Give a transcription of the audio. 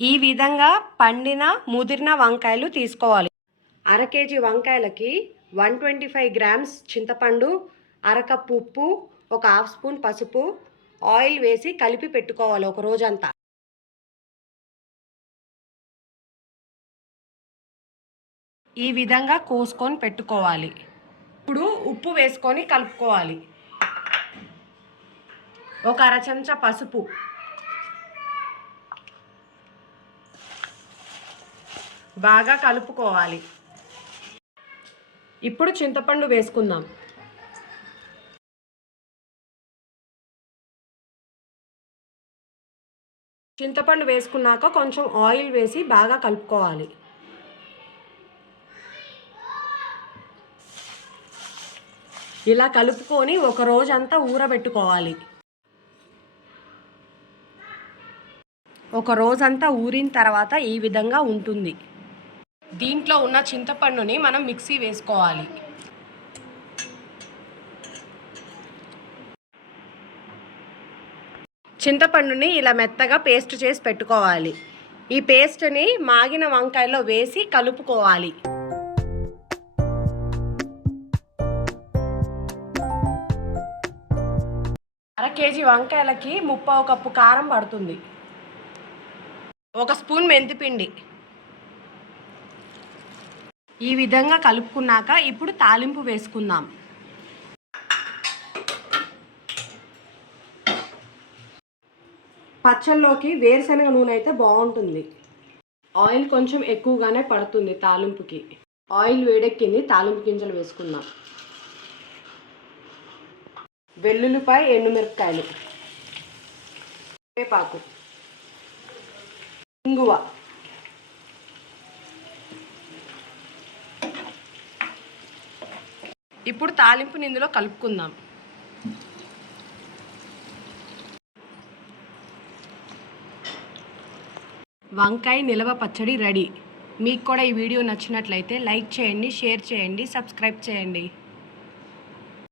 ఈ విధంగా పండిన ముదిరిన వంకాయలు తీసుకోవాలి. అర కేజీ వంకాయలకి 125 గ్రామ్స్ చింతపండు, అరకప్పు ఉప్పు, ఒక హాఫ్ స్పూన్ పసుపు, ఆయిల్ వేసి కలిపి పెట్టుకోవాలి ఒక రోజంతా. ఈ విధంగా కోసుకొని పెట్టుకోవాలి. ఇప్పుడు ఉప్పు వేసుకొని కలుపుకోవాలి. ఒక అర చెంచా పసుపు, బాగా కలుపుకోవాలి. ఇప్పుడు చింతపండు వేసుకుందాం. చింతపండు వేసుకున్నాక కొంచెం ఆయిల్ వేసి బాగా కలుపుకోవాలి. ఇలా కలుపుకొని ఒక రోజంతా ఊరబెట్టుకోవాలి. ఒక రోజంతా ఊరిన తర్వాత ఈ విధంగా ఉంటుంది. దీంట్లో ఉన్న చింతపండుని మనం మిక్సీ వేసుకోవాలి. చింతపండుని ఇలా మెత్తగా పేస్ట్ చేసి పెట్టుకోవాలి. ఈ పేస్ట్ని మాగిన వంకాయలో వేసి కలుపుకోవాలి. అర కేజీ వంకాయలకి 1/2 కప్పు కారం పడుతుంది. ఒక స్పూన్ మెంతిపిండి. ఈ విధంగా కలుపుకున్నాక ఇప్పుడు తాలింపు వేసుకుందాం. పచ్చళ్ళలోకి వేరుశనగ నూనె అయితే బాగుంటుంది. ఆయిల్ కొంచెం ఎక్కువగానే పడుతుంది తాలింపుకి. ఆయిల్ వేడెక్కింది, తాలింపు గింజలు వేసుకుందాం. వెల్లుల్లిపాయ, ఎండుమిరపకాయలు, కరివేపాకు, ఇంగువ, ఇప్పుడు తాలింపుని ఇందులో కలుపుకుందాం. వంకాయ నిలవ పచ్చడి రెడీ. మీకు కూడా ఈ వీడియో నచ్చినట్లయితే లైక్ చేయండి, షేర్ చేయండి, సబ్స్క్రైబ్ చేయండి.